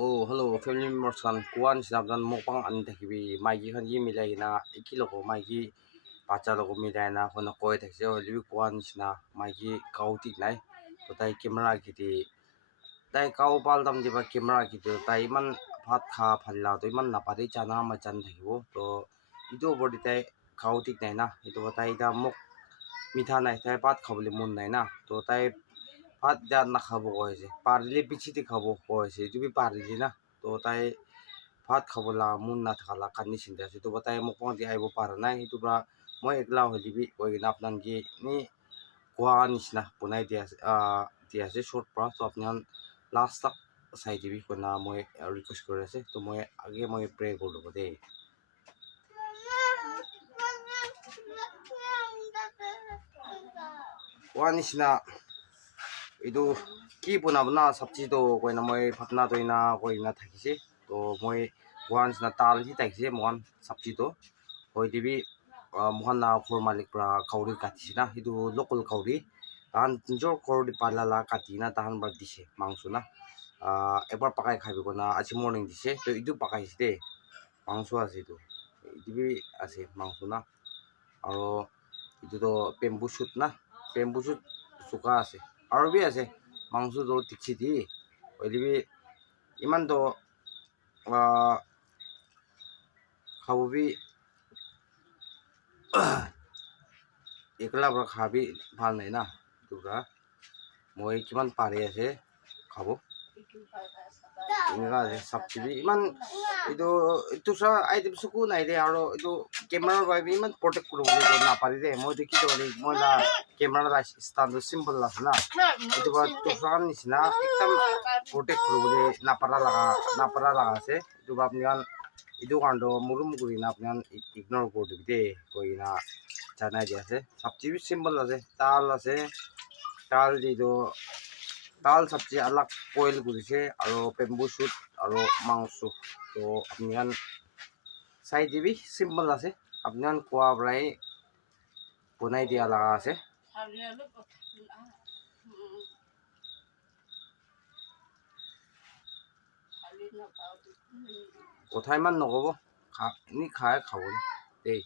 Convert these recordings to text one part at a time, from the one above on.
Oh, hello, family members kan kuan sinabdan mukbang an takibi maigi kan yi milay na ikiloko maigi pacha loko milay na kono koi takse o libi kuan sina maigi kautik nai to tai camera kiti tai kau pal dam diba camera kiti tai man phat kha phalla to man napari chana ma chan thakibo to itu body tai kautik nai na itu tai da muk mitha nai tai pat khabli mun nai na to tai ভাত যা নাখাব কইছে পারলে পিছিতে খাব কইছে তুমি পারলি না তো তাই ভাত খাবলা মুন না থাকালা কানি চিন্তা আছে তো তাই মোক পদি আইব পারা নাই itu pra মই একলা হলিবি কই না আপনান কি নি কোয়া নিছনা বনাই দিয়া আছে শর্ট pra তো আপনান লাস্ট তক চাই দিবি কোনা মই রিকোয়েস্ট করে আছে তো মই আগে মই প্রে করব দে কোয়া নিছনা itu কি বনাব না সবজি তো কই না মই ফাতনা তই না কই না থাকিছে তো মই ওয়ান্স না তাল হি থাকিছে মন সবজি তো হই দিবি মহান না ফর মালিক প্রা কাউরি কাটিছে না itu লোকাল কাউরি তাহান জোর করদি পালালা কাটি না তাহান বার দিছে মাংস না এবার পাকাই খাইব না আজি মর্নিং দিছে তো itu পাকাইছে দে মাংস আছে itu দিবি আছে মাংস না আর itu তো বেম্বু শুট না বেম্বু শুট শুকা আছে আৰু বি আছে মাংস তো টিকছি দি ওইদিবি ইমান তো খাববি একলা খাবি ভাল নাই না দুটা মই কিমান পাৰি আছে খাব এনেকুৱা আছে চবজি ইমান এইটো চা আইটেম চকু নাই দে আৰু এইটো কেমেৰাৰ বাবে ইমান প্ৰটেক্ট কৰিবলৈ নাপাৰি দে মই দেখি মই কেমেৰাৰ ষ্টাণ্ডটো চিম্পল আছে না এইটো তোফাৰ নিচিনা একদম প্ৰটেক্ট কৰিবলৈ নাপাৰা লগা আছে এইটো আপুনি এইটো কাৰণটো মুৰুম কৰি না আপুনি ইগন'ৰ কৰি দিবি দেই কৈ না জানাই দিয়া আছে চবজি চিম্পল আছে তাল যিটো তাল চবজি আলাগ বইল কৰিছে আৰু বেম্বু শুট আৰু মাংস তো আপুনি চাই দিবি চিম্পল আছে আপুনি কোৱা পৰাই বনাই দিয়া লগা আছে কথা ইমান নক'ব এনে খাই খাব দেই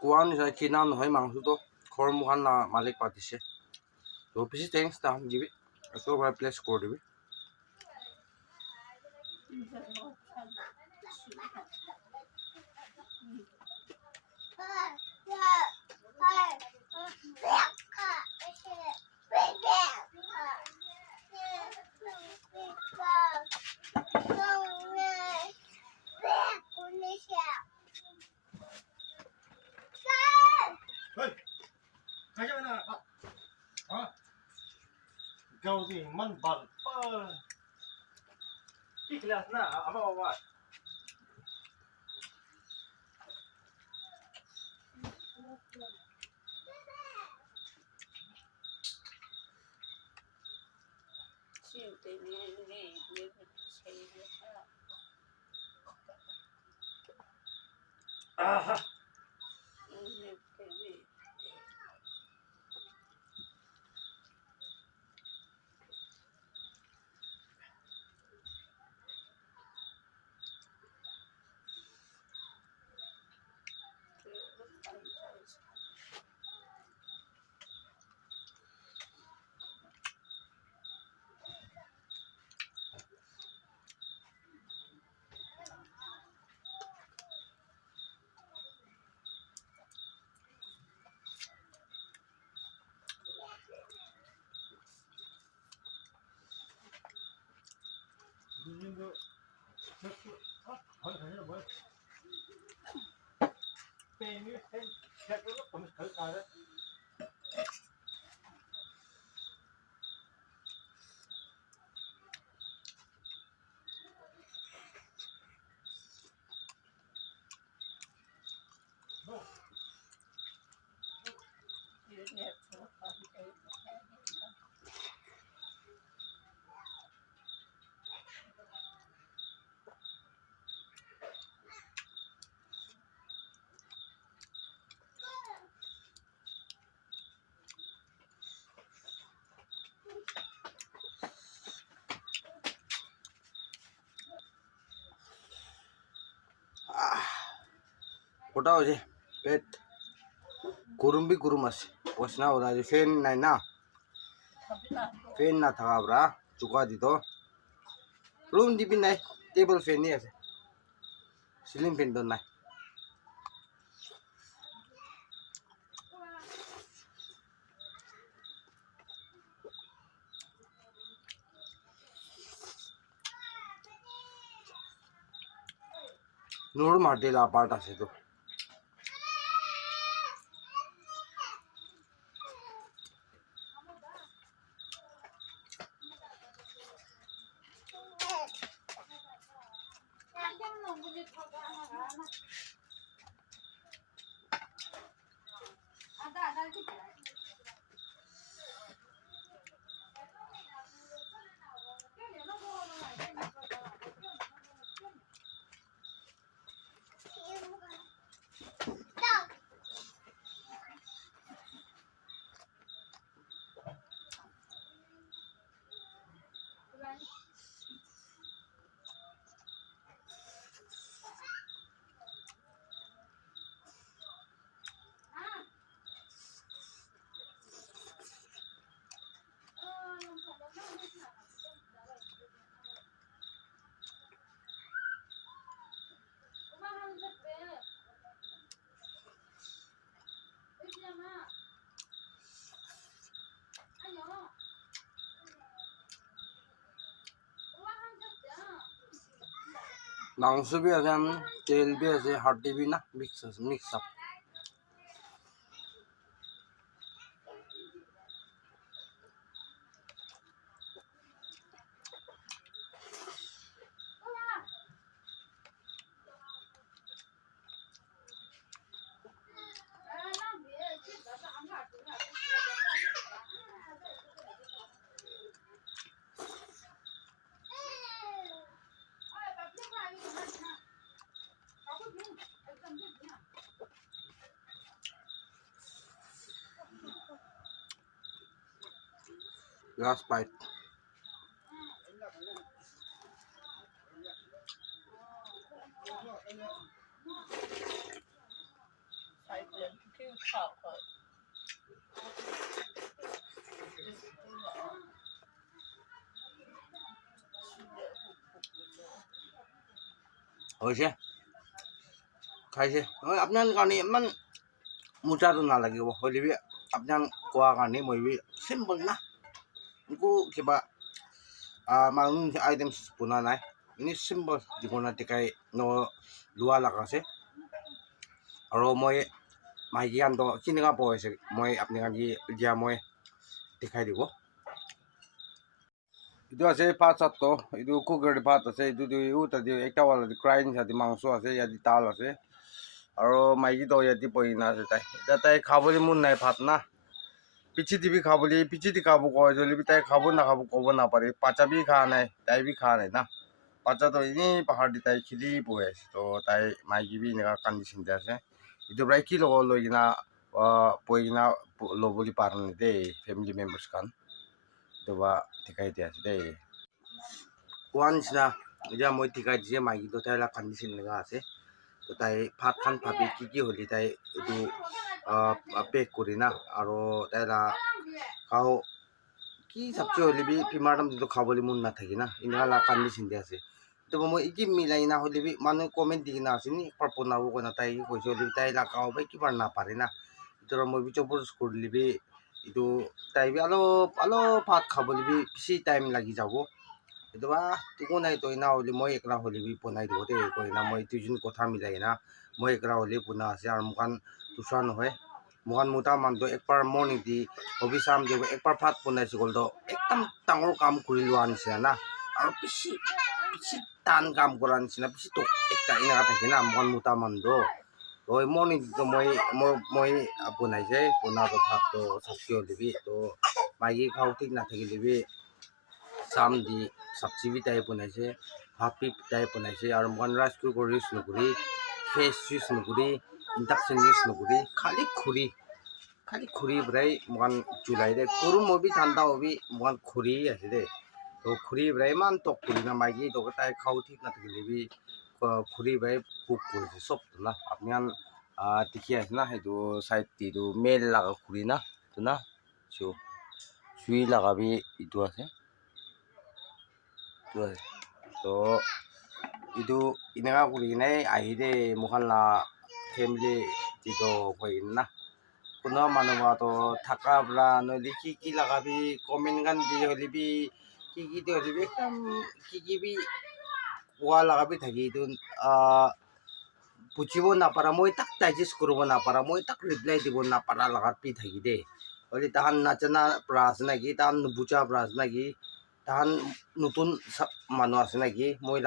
কোৱা নিচিনা কিনা নহয় মাংসটো ঘৰ মুখান মালিক পাতিছে তো বেছি থেংকছ তাহান দিবি চবৰে প্লেচ কৰি দিবি Kau ni man bal pa. Ikhlas na apa apa. Aha. ওটা হচ্ছে পেট গরম গরম আছে বসনা ওরা যে ফ্যান নাই না ফ্যান না থাকা আমরা চুকা দিত রুম দিবি নাই টেবল ফ্যানই আছে সিলিং ফ্যান তো নাই নোর মাটিলা পার্ট আছে তো মাংস भी আছে তেল भी আছে হাড্ডি भी না মিক্স আপ last bite হৈছে খাইছে আপোনাৰ কাৰণে ইমান মোটাটো নালাগিব হ'লেবি আপোনাৰ কোৱা কাৰণে মই চিম্পল না একো কিবা মানুহ আইটেমছ বনোৱা নাই এনে চিম্পল জীৱনত টিকাই লোৱা লাগাছে আৰু মই মাইকী কামটো কেনেকুৱা পোৱাইছে মই আপোনাক এতিয়া মই দেখাই দিব itu আছে পাঁচ সাতটো itu কুকুৰ ভাত আছে itu tadi একটা wala di crying tadi মাংস আছে ইয়াত তাল আছে আৰু মাইকী তো ইয়াত বহি না আছে তাই খাবলৈ মন নাই ভাত না পিছি দিবি খাবলৈ পিছি দি খাব কয় যদি তাই খাব নাখাব ক'ব নাপাৰে বাচ্চা বি খোৱা নাই তাই বি খোৱা নাই না বাচ্চা তো এনেই পাহাৰ দি তাই খেলি বহি আছে তো তাই মাইকী বি এনেকুৱা কণ্ডিশ্যন দি আছে এইটো প্ৰায় কি ল'ব লৈ কিনা বহি কিনা ল'বলৈ পাৰা নাই দেই ফেমিলি মেম্বাৰ্ছ খান বা ঠিকাই দিয়া আছে দেই কোৱা নিচিনা এতিয়া মই ঠিকাই দিছে মাইকীটো তাইৰ কণ্ডিশ্যন এনেকুৱা আছে তো তাই ভাত খান ভাবি কি হ'লি তাই এইটো পেক কৰি না আৰু তাইৰ খাওঁ কি চাবচি হ'লে বি ফিমাৰ টাইম যিটো খাবলৈ মন নাথাকে না এনেকুৱা কণ্ডিশ্যন দি আছে তো মই কি মিলাই না হ'লে বি মানুহ কমেণ্ট দি কিনা আছে নি বনাব কয় তাই কৈছে হ'লে তাই লাগাওঁ বাই কিবা নাপাৰে না এতিয়া মই বি জবৰদস্ত কৰিলে বি এইটো তাই অলপ ভাত খাবলৈ বি বেছি টাইম লাগি যাব কেতিয়াবা তোকো নাই তই না হ'লে মই একলা হ'লে বনাই দিব দেই কৈ না মই দুজন কথা মিলাই না মই একলা হ'লে বনা আছে আৰু মোকান দুচৰা নহয় মোকান মোটা মানুহটো একবাৰ মৰ্ণিং দি হবি চাম দিব একবাৰ ভাত বনাইছে গ'লতো একদম ডাঙৰ কাম কৰি লোৱা নিচিনা না আৰু বেছি বেছি টান কাম কৰা নিচিনা বেছি তোক একটা এনেকা থাকে না মোকান মোটা মানুহটো তই মৰ্ণিং দিতো মই বনাইছে বনাটো ভাতটো চব্জি হ'লিবি তো মাইকী খাওঁ ঠিক নাথাকিলেবি চাম দি চব্জি বি তাই বনাইছে ভাত বি তাই বনাইছে আৰু মোকান ৰাইচ কুকাৰ ইউজ নকৰি গেছ ইউজ নকৰি ইণ্ডাকশ্যন ইউজ নকৰি খালি খৰি পৰাই মোকান জুলাই দে গৰম হ'বি ঠাণ্ডা হ'বি মোকান খৰি আছে দে তো খৰি পৰাই ইমান টক কৰি না মাইকী তোক তাই খাওঁ ঠিক নাথাকিলেবি খৰি পৰাই কুক কৰিছে চবটো না আপোনান দেখি আছে না সেইটো চাইড এইটো মেল লগা খৰি না এইটো না জুই লগাবি এইটো আছে তো itu inanga kuri nai ahide mukhan la family tito koi na kuno manuwa to thaka bla no ki lagabi comment gan di holibi ki di holibi ekdam ki bi wa lagabi thaki itu bujibo na para moi tak digest koribo na para moi tak reply dibo na para lagabi thaki de holi tahan nachana pras nagi tahan nubuja pras nagi tahan nutun মানুহ আছে নাকি মই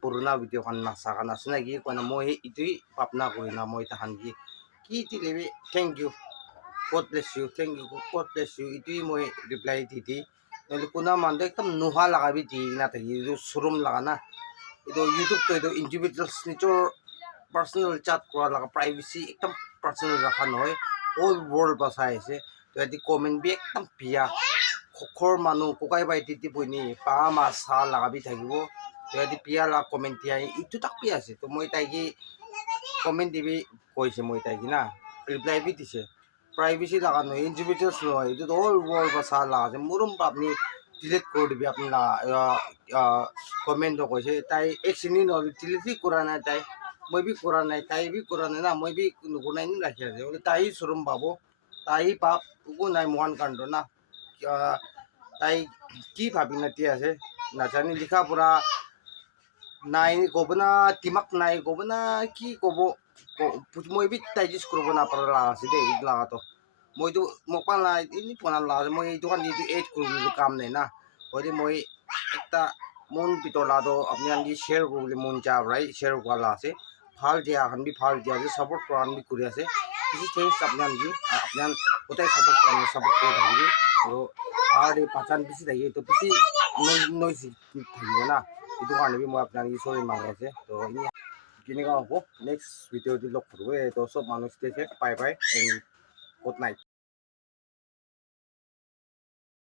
পুৰণা ভিডিঅ'খন নাচাকান আছে নাকি কয় মই এইটোৱেই ভাৱনা কৰি না মই তাহান কি দিলেবি thank you God bless you এইটোৱেই মই ৰিপ্লাই দি নহ'লে কোনো মানুহ একদম নোহোৱা লগাবি দি নাথাকি এইটো শ্বৰুম লগা না এইটো ইউটিউবটো এইটো ইণ্ডিভিজুৱেলছ নিজৰ পাৰ্চনেল চাট কৰা লগা প্ৰাইভেচি একদম পাৰ্চনেল ৰখা নহয় হোল ৱৰ্ল্ড বা চাই আছে তো এটি কমেণ্ট বি একদম বিয়া খৰ মানুহ ককাই ভাইটি বনি পা মাছ চাহ লগাবি থাকিব যদি পিয়া লাগ কমেণ্ট দিয়া ইটো তাক পিয়া আছে তো মই তাইকি কমেণ্ট দিবি কৈছে মই তাইকি না ৰিপ্লাই বি দিছে প্ৰাইভেচি লগা নহয় ইণ্ডিভিজুৱেলছ নহয় এইটো অল ৱৰ্ল্ড বা চাহ লগা আছে মোৰম আপুনি ডিলিট কৰি দিবি আপোনাৰ কমেণ্টটো কৈছে তাই এক শ্ৰেণী নহ'লে ডিলিটই কৰা নাই তাই মই বি কৰা নাই তাই বি কৰা নাই না মই বি নকৰাই ৰাখি আছে তাই চৰম পাব তাই পাপ একো নাই মহান কাণ্ড না তাই কি ভাবি নাতি আছে নাজানি লিখা পঢ়া নাই ক'ব না দিমাক নাই ক'ব না কি ক'ব মই বি ডাইজেষ্ট কৰিব নাপাৰা লগা আছে দেই এইটো লগাটো মইতো মোক নাই এনে বনাব লগা আছে মই এইটো কাৰণে এইটো এড কৰিবলৈ কাম নাই না হয়তো মই এটা মন ভিতৰ লগাটো আপুনি শ্বেয়াৰ কৰিবলৈ মন যায় পৰাই শ্বেয়াৰ কৰা লগা আছে ভাল দিয়া এখন বি ভাল দিয়া আছে ছাপৰ্ট কৰা বি কৰি আছে বেছি থেংকছ আপোনাৰ গোটেই ছাপৰ্ট কৰি থাকিবি আৰু আৰু পাচান বেছি থাকে তো বেছি নইজ থাকিব না এইটো কাৰণে মই আপোনাক চৰি মাৰি আছে তো কেনেকুৱা হ'ব নেক্সট ভিডিঅ'টো লগ কৰিব তো চব মানুহ ষ্টেজে bye bye and good night